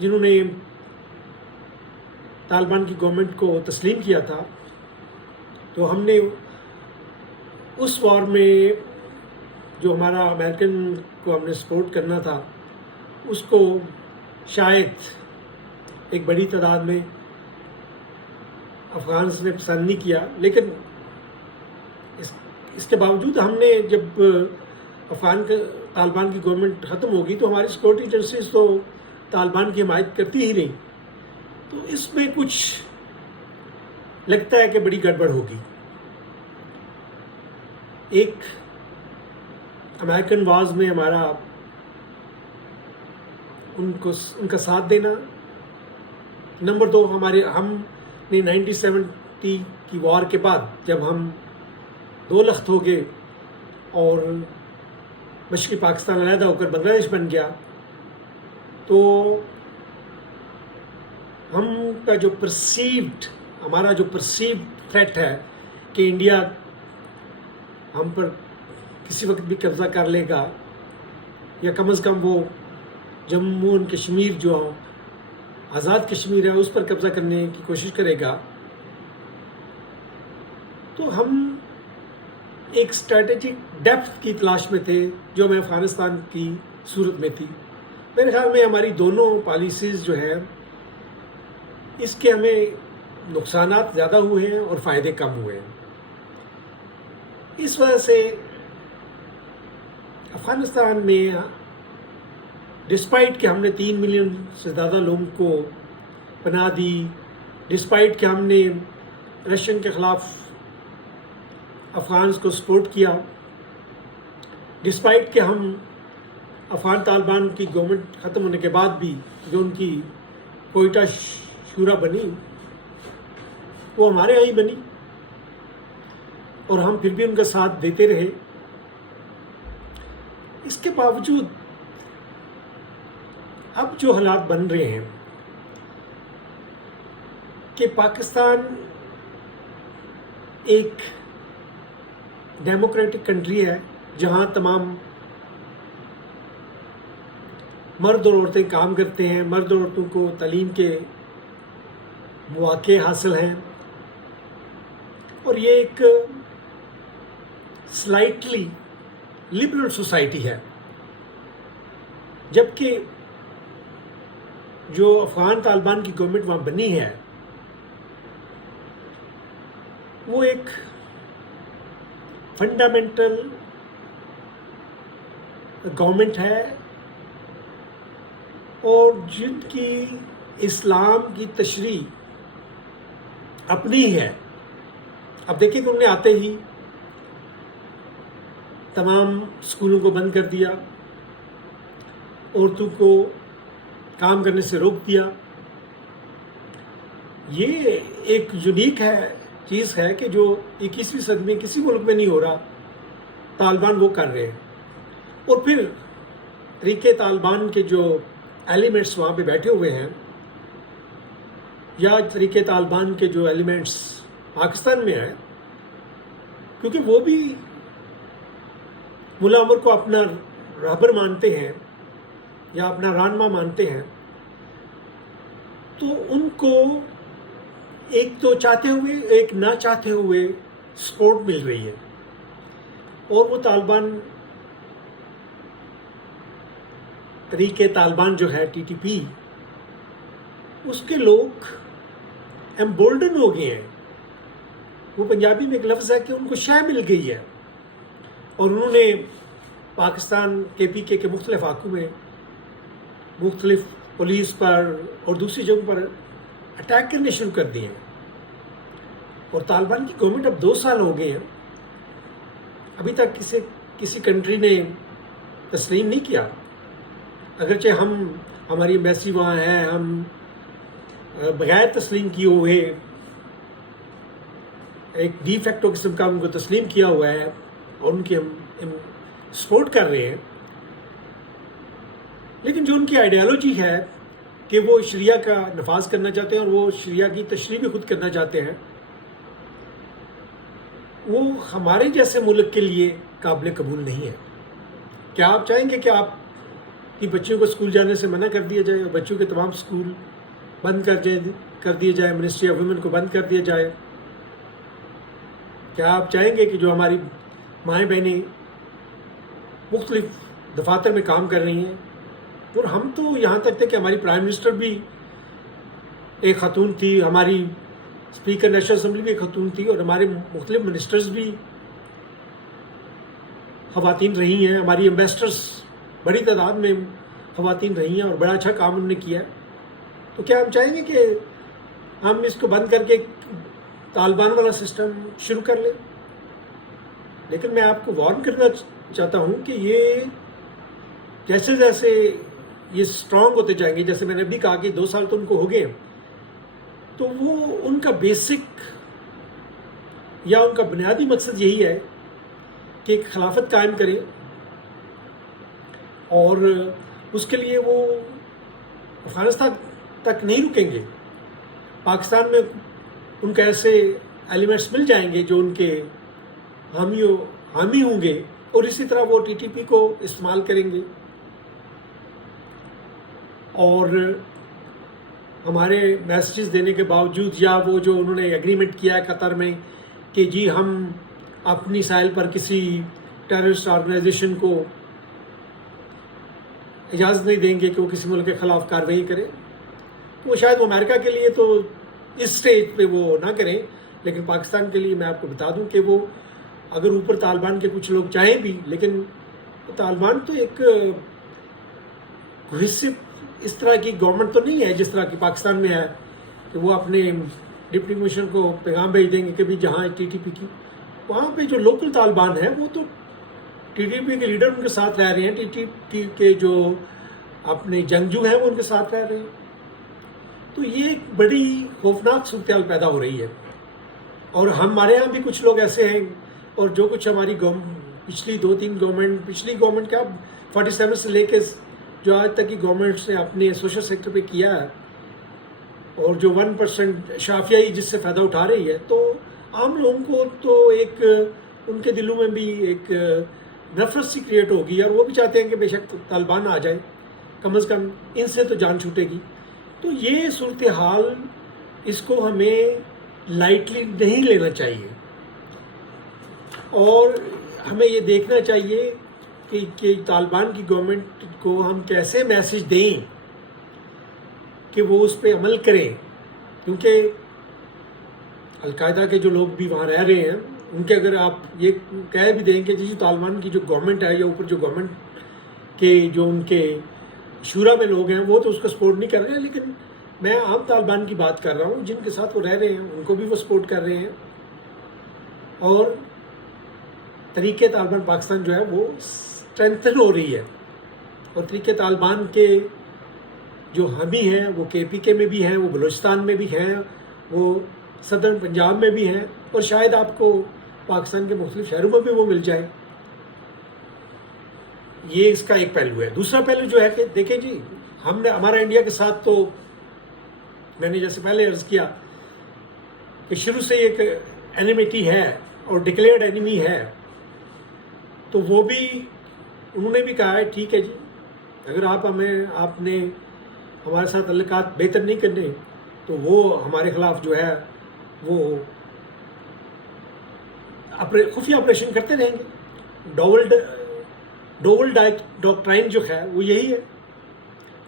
جنہوں نے طالبان کی گورنمنٹ کو تسلیم کیا تھا، تو ہم نے اس وار میں جو ہمارا امریکن کو ہم نے سپورٹ کرنا تھا، اس کو شاید ایک بڑی تعداد میں افغانس نے پسند نہیں کیا، لیکن اس کے باوجود ہم نے جب طالبان کی گورنمنٹ ختم ہوگی تو ہماری سیکورٹی ایجنسیز تو طالبان کی حمایت کرتی ہی نہیں، تو اس میں کچھ لگتا ہے کہ بڑی گڑبڑ ہوگی۔ ایک امریکن واز میں ہمارا ان کا ساتھ دینا، نمبر 2 ہم نے 1970 کی وار کے بعد جب ہم 2 لخت ہو گئے اور مشرقی پاکستان علیحدہ ہو کر بنگلہ دیش بن گیا، تو ہمارا جو پرسیوڈ تھریٹ ہے کہ انڈیا ہم پر کسی وقت بھی قبضہ کر لے گا، یا کم از کم وہ جموں و کشمیر جو آزاد کشمیر ہے اس پر قبضہ کرنے کی کوشش کرے گا، تو ہم ایک اسٹریٹجک ڈیپتھ کی تلاش میں تھے جو ہمیں افغانستان کی صورت میں تھی۔ میرے خیال میں ہماری دونوں پالیسیز جو ہیں اس کے ہمیں نقصانات زیادہ ہوئے ہیں اور فائدے کم ہوئے ہیں۔ اس وجہ سے افغانستان میں ڈسپائٹ کہ ہم نے 3 ملین سے زیادہ لوگوں کو پناہ دی، ڈسپائٹ کہ ہم نے رشین کے خلاف افغانس کو سپورٹ کیا، ڈسپائٹ کہ ہم افغان طالبان کی گورنمنٹ ختم ہونے کے بعد بھی جو ان کی کوئٹہ شورا بنی وہ ہمارے یہاں ہی بنی، اور ہم پھر بھی ان کا ساتھ دیتے رہے۔ اس کے باوجود اب جو حالات بن رہے ہیں کہ پاکستان ایک ڈیموکریٹک کنٹری ہے جہاں تمام مرد اور عورتیں کام کرتے ہیں، مرد اور عورتوں کو تعلیم کے مواقع حاصل ہیں، اور یہ ایک سلائٹلی لبرل سوسائٹی ہے، جبکہ جو افغان طالبان کی گورنمنٹ وہاں بنی ہے وہ ایک فنڈامنٹل گورنمنٹ ہے، اور جن کی اسلام کی تشریح اپنی ہے۔ اب دیکھیں کہ انہوں نے آتے ہی تمام اسکولوں کو بند کر دیا، عورتوں کو کام کرنے سے روک دیا۔ یہ ایک یونیک چیز ہے کہ جو 21ویں صدی میں کسی ملک میں نہیں ہو رہا، طالبان وہ کر رہے ہیں۔ اور پھر طریقے طالبان کے جو ایلیمنٹس وہاں پہ بیٹھے ہوئے ہیں، یا طریقے طالبان کے جو ایلیمنٹس پاکستان میں ہیں، کیونکہ وہ بھی ملا عمر کو اپنا رہبر مانتے ہیں یا اپنا رہنما مانتے ہیں، تو ان کو ایک تو چاہتے ہوئے ایک نہ چاہتے ہوئے سپورٹ مل رہی ہے، اور وہ طالبان طریقے طالبان جو ہے ٹی ٹی پی، اس کے لوگ ایمبولڈن ہو گئے ہیں۔ وہ پنجابی میں ایک لفظ ہے کہ ان کو شے مل گئی ہے، اور انہوں نے پاکستان KPK کے مختلف علاقوں میں مختلف پولیس پر اور دوسری جگہوں پر اٹیک کرنے شروع کر دیے ہیں۔ اور طالبان کی گورنمنٹ اب 2 سال ہو گئے ہیں، ابھی تک کسی کنٹری نے تسلیم نہیں کیا، اگرچہ ہماری ایمبیسی وہاں ہے، ہم بغیر تسلیم کیے ہوئے ایک ڈی فیکٹو قسم کا ان کو تسلیم کیا ہوا ہے، اور ان کی ہم سپورٹ کر رہے ہیں، لیکن جو ان کی آئیڈیالوجی ہے کہ وہ شریعہ کا نفاذ کرنا چاہتے ہیں اور وہ شریعہ کی تشریح بھی خود کرنا چاہتے ہیں، وہ ہمارے جیسے ملک کے لیے قابل قبول نہیں ہے۔ کیا آپ چاہیں گے کہ آپ کہ بچوں کو اسکول جانے سے منع کر دیا جائے اور بچوں کے تمام اسکول بند کر دیے جائے، منسٹری آف ویمن کو بند کر دیا جائے؟ کیا آپ چاہیں گے کہ جو ہماری مائیں بہنیں مختلف دفاتر میں کام کر رہی ہیں، اور ہم تو یہاں تک تھے کہ ہماری پرائم منسٹر بھی ایک خاتون تھی، ہماری اسپیکر نیشنل اسمبلی بھی ایک خاتون تھی، اور ہمارے مختلف منسٹرز بھی خواتین رہی ہیں، ہماری ایمبیسڈرس بڑی تعداد میں خواتین رہی ہیں اور بڑا اچھا کام انہوں نے کیا ہے. تو کیا ہم چاہیں گے کہ ہم اس کو بند کر کے طالبان والا سسٹم شروع کر لیں؟ لیکن میں آپ کو وارن کرنا چاہتا ہوں کہ یہ جیسے جیسے یہ اسٹرانگ ہوتے جائیں گے، جیسے میں نے ابھی کہا کہ 2 سال تو ان کو ہو گئے، تو وہ ان کا بیسک یا ان کا بنیادی مقصد یہی ہے کہ ایک خلافت قائم کریں، اور اس کے لیے وہ افغانستان تک نہیں رکیں گے. پاکستان میں ان کے ایسے ایلیمنٹس مل جائیں گے جو ان کے حامی ہوں گے، اور اسی طرح وہ ٹی ٹی پی کو استعمال کریں گے. اور ہمارے میسیجز دینے کے باوجود، یا وہ جو انہوں نے ایگریمنٹ کیا ہے قطر میں کہ جی ہم اپنی ساحل پر کسی ٹیررسٹ آرگنائزیشن کو اجازت نہیں دیں گے کہ وہ کسی ملک کے خلاف کارروائی کرے، تو وہ شاید وہ امریکہ کے لیے تو اس سٹیج پہ وہ نہ کریں، لیکن پاکستان کے لیے میں آپ کو بتا دوں کہ وہ اگر اوپر طالبان کے کچھ لوگ چاہیں بھی، لیکن طالبان تو ایک کوہیسو اس طرح کی گورنمنٹ تو نہیں ہے جس طرح کی پاکستان میں ہے کہ وہ اپنے ڈپٹی کمشنر کو پیغام بھیج دیں گے کہ بھی جہاں ٹی ٹی پی کی، وہاں پہ جو لوکل طالبان ہیں وہ تو ٹی ٹی پی کے لیڈر ان کے ساتھ رہ رہے ہیں، ٹی ٹی پی کے جو اپنے جنگجو ہیں وہ ان کے ساتھ رہ رہے ہیں. تو یہ ایک بڑی خوفناک صورتحال پیدا ہو رہی ہے. اور ہمارے یہاں بھی کچھ لوگ ایسے ہیں، اور جو کچھ ہماری پچھلی 2-3 گورنمنٹ، پچھلی گورنمنٹ کیا 47 سے لے کے جو آج تک کی گورنمنٹس نے اپنے سوشل سیکٹر پہ کیا ہے، اور جو 1% شافیائی جس سے فائدہ اٹھا رہی ہے، تو عام لوگوں کو تو ایک ان کے دلوں میں بھی ایک نفرت سی کریٹ ہوگی، اور وہ بھی چاہتے ہیں کہ بے شک طالبان آ جائے، کم از کم ان سے تو جان چھوٹے گی. تو یہ صورتحال، اس کو ہمیں لائٹلی نہیں لینا چاہیے، اور ہمیں یہ دیکھنا چاہیے کہ طالبان کی گورنمنٹ کو ہم کیسے میسیج دیں کہ وہ اس پہ عمل کریں. کیونکہ القاعدہ کے جو لوگ بھی وہاں رہ رہے ہیں، ان کے اگر آپ یہ کہہ بھی دیں کہ جی طالبان کی جو گورنمنٹ ہے، یا اوپر جو گورنمنٹ کے جو ان کے شورا میں لوگ ہیں وہ تو اس کو سپورٹ نہیں کر رہے ہیں، لیکن میں عام طالبان کی بات کر رہا ہوں جن کے ساتھ وہ رہ رہے ہیں، ان کو بھی وہ سپورٹ کر رہے ہیں. اور طریقے طالبان پاکستان جو ہے وہ اسٹرینتھن ہو رہی ہے، اور طریقے طالبان کے جو حامی ہیں وہ کے پی کے میں بھی ہیں، وہ بلوچستان میں بھی ہیں، وہ صدرن پنجاب میں بھی ہیں، اور شاید آپ کو پاکستان کے مختلف شہروں میں بھی وہ مل جائے. یہ اس کا ایک پہلو ہے. دوسرا پہلو جو ہے کہ دیکھیں جی، ہم نے ہمارا انڈیا کے ساتھ تو میں نے جیسے پہلے عرض کیا کہ شروع سے ایک اینیمیٹی ہے اور ڈکلیئرڈ اینیمی ہے. تو وہ بھی انہوں نے بھی کہا ہے ٹھیک ہے جی، اگر آپ نے ہمارے ساتھ تعلقات بہتر نہیں کرنے تو وہ ہمارے خلاف جو ہے وہ خفیہ آپریشن کرتے رہیں گے. ڈوول ڈاکٹرائن جو ہے وہ یہی ہے،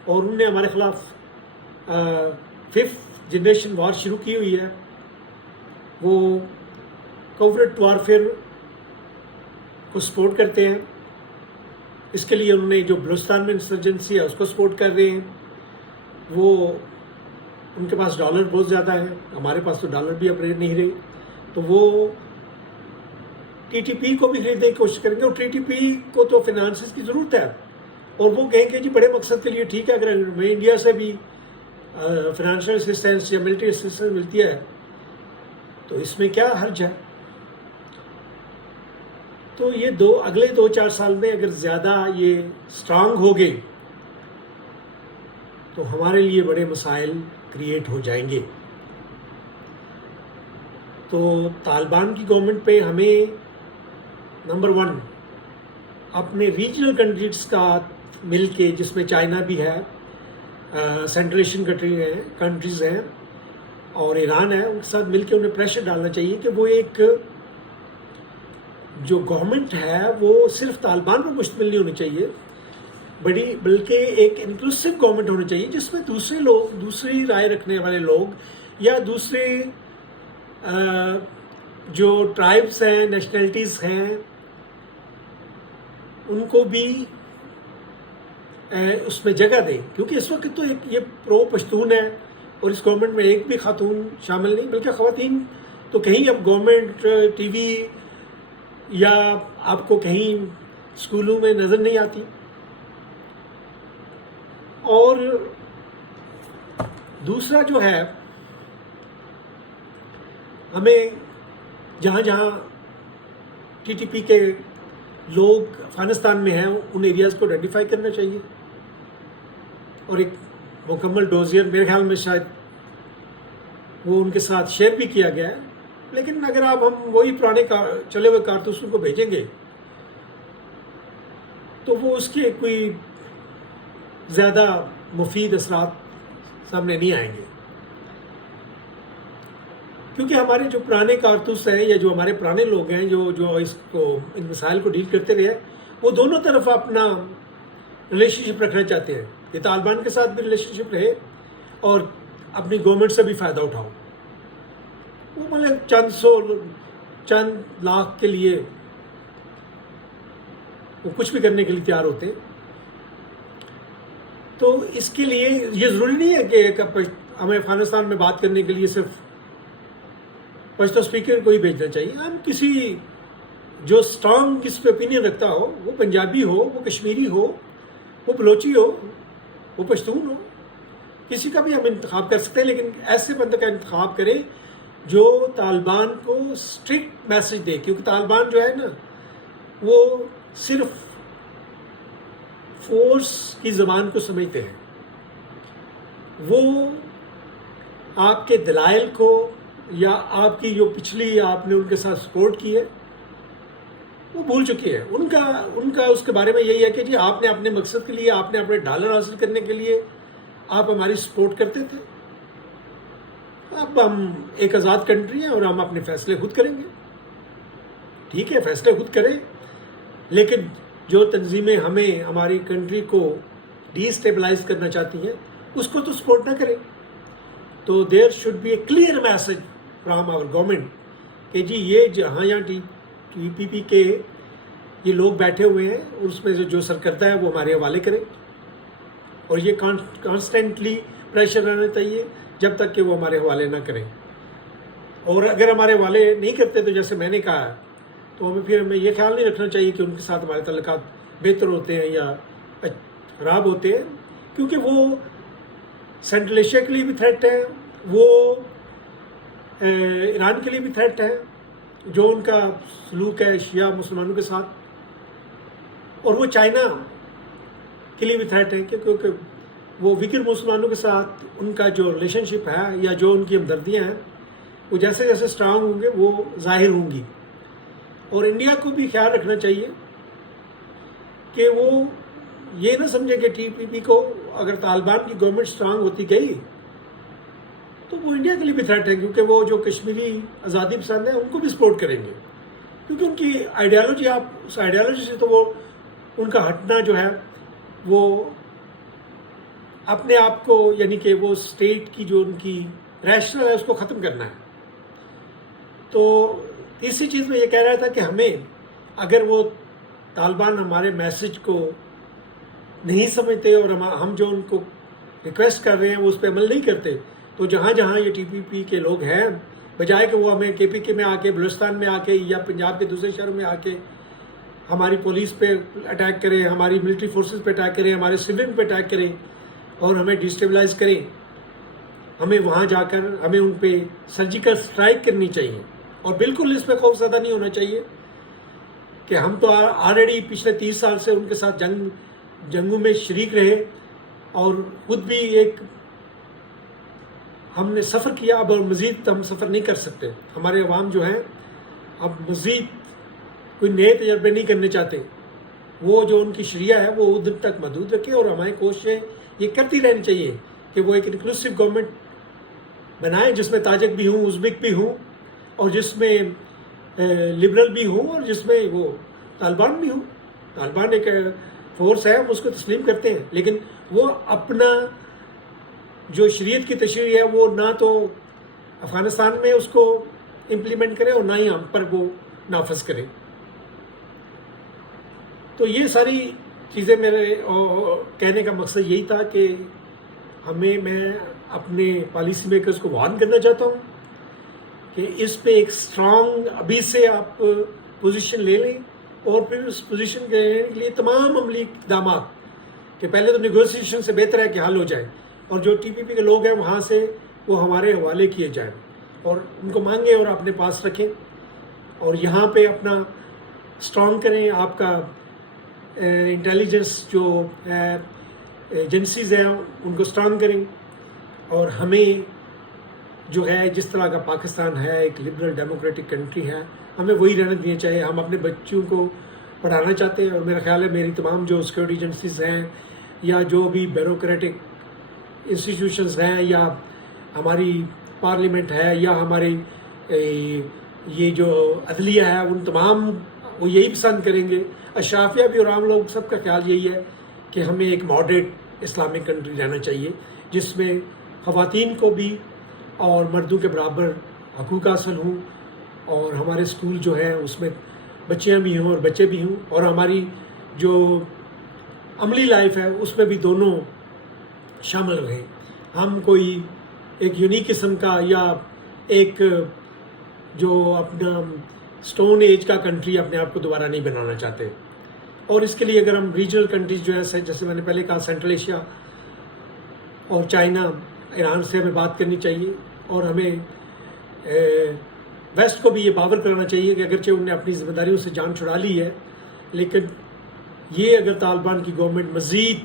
اور انہوں نے ہمارے خلاف 5th جنریشن وار شروع کی ہوئی ہے. وہ کوورٹ وارفیئر کو سپورٹ کرتے ہیں، اس کے لیے انہوں نے جو بلوچستان میں انسرجنسی ہے اس کو سپورٹ کر رہے ہیں. وہ ان کے پاس ڈالر بہت زیادہ ہے، ہمارے پاس تو ڈالر بھی اب نہیں رہے، تو وہ ٹی ٹی پی کو بھی خریدنے کی کوشش کریں گے. اور ٹی ٹی پی کو تو فنانسز کی ضرورت ہے، اور وہ کہیں کہ جی بڑے مقصد کے لیے ٹھیک ہے، اگر ہمیں انڈیا سے بھی فنانشیل اسسٹنس یا ملٹری اسسٹنس ملتی ہے تو اس میں کیا حرج ہے. تو یہ اگلے 2-4 سال میں اگر زیادہ یہ اسٹرانگ ہو گئے تو ہمارے لیے بڑے مسائل کریٹ ہو جائیں گے. تو طالبان کی گورنمنٹ پہ ہمیں نمبر 1 اپنے ریجنل کنٹریز کا مل کے، جس میں چائنا بھی ہے، سینٹرل ایشین کنٹریز ہیں اور ایران ہے، ان کے ساتھ مل کے انہیں پریشر ڈالنا چاہیے کہ وہ ایک جو گورنمنٹ ہے وہ صرف طالبان پر مشتمل نہیں ہونی چاہیے، بلکہ ایک انکلوسیو گورنمنٹ ہونی چاہیے جس میں دوسرے لوگ، دوسری رائے رکھنے والے لوگ یا دوسرے جو ٹرائبس ہیں، نیشنلٹیز ہیں، ان کو بھی اس میں جگہ دے. کیونکہ اس وقت تو یہ پرو پشتون ہے اور اس گورنمنٹ میں ایک بھی خاتون شامل نہیں، بلکہ خواتین تو کہیں اب گورنمنٹ ٹی وی یا آپ کو کہیں اسکولوں میں نظر نہیں آتی. اور دوسرا جو ہے، ہمیں جہاں جہاں ٹی ٹی پی کے لوگ افغانستان میں ہیں ان ایریاز کو آئیڈینٹیفائی کرنا چاہیے اور ایک مکمل ڈوزیر میرے خیال میں شاید وہ ان کے ساتھ شیئر بھی کیا گیا ہے. لیکن اگر ہم وہی پرانے چلے ہوئے کارتوسوں کو بھیجیں گے تو وہ اس کے کوئی زیادہ مفید اثرات سامنے نہیں آئیں گے. کیونکہ ہمارے جو پرانے کارتوس ہیں یا جو ہمارے پرانے لوگ ہیں جو ان مسائل کو ڈیل کرتے رہے، وہ دونوں طرف اپنا ریلیشن شپ رکھنا چاہتے ہیں کہ طالبان کے ساتھ بھی ریلیشن شپ رہے اور اپنی گورنمنٹ سے بھی فائدہ اٹھاؤ. وہ مطلب چند لاکھ کے لیے وہ کچھ بھی کرنے کے لیے تیار ہوتے ہیں. تو اس کے لیے یہ ضروری نہیں ہے کہ ہمیں افغانستان میں بات کرنے کے لیے صرف پشتو اسپیکر کو ہی بھیجنا چاہیے. ہم کسی جو اسٹرانگ کس پہ اوپینین رکھتا ہو، وہ پنجابی ہو، وہ کشمیری ہو، وہ بلوچی ہو، وہ پشتون ہو، کسی کا بھی ہم انتخاب کر سکتے ہیں. لیکن ایسے بندے کا انتخاب کریں جو طالبان کو اسٹرکٹ میسج دے. کیونکہ طالبان جو ہے نا، وہ صرف فورس کی زبان کو سمجھتے ہیں. وہ آپ کے دلائل کو یا آپ کی جو پچھلی آپ نے ان کے ساتھ سپورٹ کی ہے وہ بھول چکے ہیں. ان کا اس کے بارے میں یہی ہے کہ جی آپ نے اپنے مقصد کے لیے، آپ نے اپنے ڈالر حاصل کرنے کے لیے آپ ہماری سپورٹ کرتے تھے. اب ہم ایک آزاد کنٹری ہیں اور ہم اپنے فیصلے خود کریں گے. ٹھیک ہے، فیصلے خود کریں، لیکن جو تنظیمیں ہمیں، ہماری کنٹری کو ڈی اسٹیبلائز کرنا چاہتی ہیں اس کو تو سپورٹ نہ کریں. تو there should be a clear message from our government کہ جی یہ جہاں ٹی پی پی کے یہ لوگ بیٹھے ہوئے ہیں اس میں جو سرکردہ ہے وہ ہمارے حوالے کریں. اور یہ کانسٹنٹلی پریشر رہنا چاہیے جب تک کہ وہ ہمارے حوالے نہ کریں. اور اگر ہمارے حوالے نہیں کرتے تو جیسے میں نے کہا، تو ہمیں یہ خیال نہیں رکھنا چاہیے کہ ان کے ساتھ ہمارے تعلقات بہتر ہوتے ہیں یا خراب ہوتے ہیں. کیونکہ وہ سینٹرل ایشیا کے لیے بھی تھریٹ ہے، وہ ایران کے لیے بھی تھریٹ ہے جو ان کا سلوک ہے شیعہ مسلمانوں کے ساتھ، اور وہ چائنا کے لیے بھی تھریٹ ہے کیونکہ وہ ویکر مسلمانوں کے ساتھ ان کا جو ریلیشن شپ ہے یا جو ان کی ہمدردیاں ہیں وہ جیسے جیسے اسٹرانگ ہوں گے وہ ظاہر ہوں گی. اور انڈیا کو بھی خیال رکھنا چاہیے کہ وہ یہ نہ سمجھے کہ ٹی پی پی کو اگر طالبان کی گورنمنٹ اسٹرانگ ہوتی گئی تو وہ انڈیا کے لیے بھی تھریٹ ہے، کیونکہ وہ جو کشمیری آزادی پسند ہیں ان کو بھی سپورٹ کریں گے. کیونکہ ان کی آئیڈیالوجی، آپ اس آئیڈیالوجی سے تو وہ ان کا ہٹنا جو ہے وہ اپنے آپ کو، یعنی کہ وہ اسٹیٹ کی جو ان کی ریشنل ہے اس کو ختم کرنا ہے. تو تیسری چیز میں یہ کہہ رہا تھا کہ ہمیں اگر وہ طالبان ہمارے میسج کو نہیں سمجھتے اور ہم جو ان کو ریکویسٹ کر رہے ہیں وہ اس پہ عمل نہیں کرتے، تو جہاں جہاں یہ ٹی پی پی کے لوگ ہیں، بجائے کہ وہ ہمیں کے پی کے میں آ کے، بلوچستان میں آ کے یا پنجاب کے دوسرے شہروں میں آ کے ہماری پولیس پہ اٹیک کریں، ہماری ملٹری فورسز پہ اٹیک کریں، ہمارے سویلین پہ اٹیک کریں اور ہمیں ڈیسٹیبلائز کریں، ہمیں وہاں جا کر ہمیں ان پہ سرجیکل اسٹرائک کرنی چاہیے. اور بالکل اس پہ خوف زدہ نہیں ہونا چاہیے کہ ہم تو آلریڈی پچھلے 30 سال سے ان کے ساتھ جنگوں میں شریک رہے اور خود بھی ایک ہم نے سفر کیا، اب اور مزید ہم سفر نہیں کر سکتے. ہمارے عوام جو ہیں اب مزید کوئی نئے تجربے نہیں کرنے چاہتے. وہ جو ان کی شریعہ ہے وہ اس دن تک محدود رکھے، اور ہماری کوششیں یہ کرتی رہنی چاہیے کہ وہ ایک انکلوسیو گورنمنٹ بنائیں جس میں تاجک بھی ہوں، ازبک بھی ہوں، اور جس میں لبرل بھی ہوں، اور جس میں وہ طالبان بھی ہوں۔ طالبان ایک فورس ہے، ہم اس کو تسلیم کرتے ہیں، لیکن وہ اپنا جو شریعت کی تشریح ہے وہ نہ تو افغانستان میں اس کو امپلیمنٹ کرے اور نہ ہی ہم پر وہ نافذ کرے۔ تو یہ ساری چیزیں میرے کہنے کا مقصد یہی تھا کہ میں اپنے پالیسی میکرز کو وارن کرنا چاہتا ہوں کہ اس پہ ایک اسٹرانگ ابھی سے آپ پوزیشن لے لیں، اور پھر اس پوزیشن کے لینے کے لیے تمام عملی اقدامات کہ پہلے تو نیگوسیشن سے بہتر ہے کہ حل ہو جائے، اور جو ٹی پی پی کے لوگ ہیں وہاں سے وہ ہمارے حوالے کیے جائیں اور ان کو مانگیں اور اپنے پاس رکھیں، اور یہاں پہ اپنا اسٹرانگ کریں۔ آپ کا انٹیلیجنس جو ایجنسیز ہیں ان کو اسٹرانگ کریں، اور ہمیں جو ہے جس طرح کا پاکستان ہے ایک لبرل ڈیموکریٹک کنٹری ہے، ہمیں وہی رہنے دینا چاہیے۔ ہم اپنے بچوں کو پڑھانا چاہتے ہیں، اور میرا خیال ہے میری تمام جو سیکورٹی ایجنسیز ہیں یا جو بھی بیوروکریٹک انسٹیٹیوشنز ہیں یا ہماری پارلیمنٹ ہے یا ہماری یہ جو عدلیہ ہے، ان تمام وہ یہی پسند کریں گے، اشرافیہ بھی اور عام لوگ سب کا خیال یہی ہے کہ ہمیں ایک ماڈریٹ اسلامک کنٹری رہنا چاہیے جس میں خواتین کو بھی اور مردوں کے برابر حقوق حاصل ہوں، اور ہمارے اسکول جو ہیں اس میں بچیاں بھی ہوں اور بچے بھی ہوں، اور ہماری جو عملی لائف ہے اس میں بھی دونوں شامل رہیں۔ ہم کوئی ایک یونیک قسم کا یا ایک جو اپنا سٹون ایج کا کنٹری اپنے آپ کو دوبارہ نہیں بنانا چاہتے، اور اس کے لیے اگر ہم ریجنل کنٹریز جو ہے جیسے میں نے پہلے کہا سینٹرل ایشیا اور چائنا، ایران سے ہمیں بات کرنی چاہیے، اور ہمیں ویسٹ کو بھی یہ باور کرانا چاہیے کہ اگرچہ انہوں نے اپنی ذمہ داریوں سے جان چھڑا لی ہے، لیکن یہ اگر طالبان کی گورنمنٹ مزید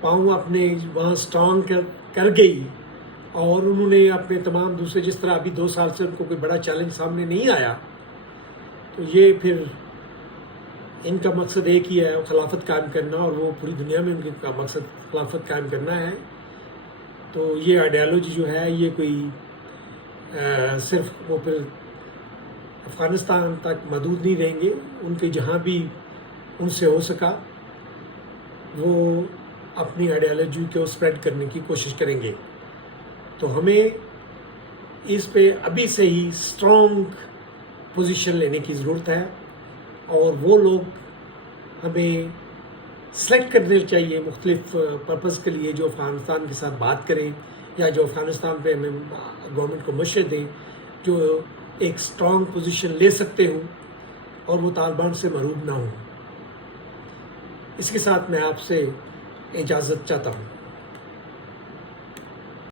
پاؤں اپنے وہاں اسٹرانگ کر گئی، اور انہوں نے اپنے تمام دوسرے جس طرح ابھی 2 سال سے ان کو کوئی بڑا چیلنج سامنے نہیں آیا، تو یہ پھر ان کا مقصد ایک ہی ہے خلافت قائم کرنا، اور وہ پوری دنیا میں ان کا مقصد خلافت قائم کرنا ہے۔ تو یہ آئیڈیالوجی جو ہے یہ کوئی صرف وہ پھر افغانستان تک محدود نہیں رہیں گے، ان کے جہاں بھی ان سے ہو سکا وہ اپنی آئیڈیالوجی کو اسپریڈ کرنے کی کوشش کریں گے۔ تو ہمیں اس پہ ابھی سے ہی اسٹرانگ پوزیشن لینے کی ضرورت ہے، اور وہ لوگ ہمیں سلیکٹ کرنے چاہیے مختلف پرپز کے لیے جو افغانستان کے ساتھ بات کریں، یا جو افغانستان پہ ہمیں گورنمنٹ کو مشورے دیں، جو ایک اسٹرانگ پوزیشن لے سکتے ہوں اور وہ طالبان سے محروب نہ ہوں۔ اس کے ساتھ میں آپ سے اجازت چاہتا ہوں۔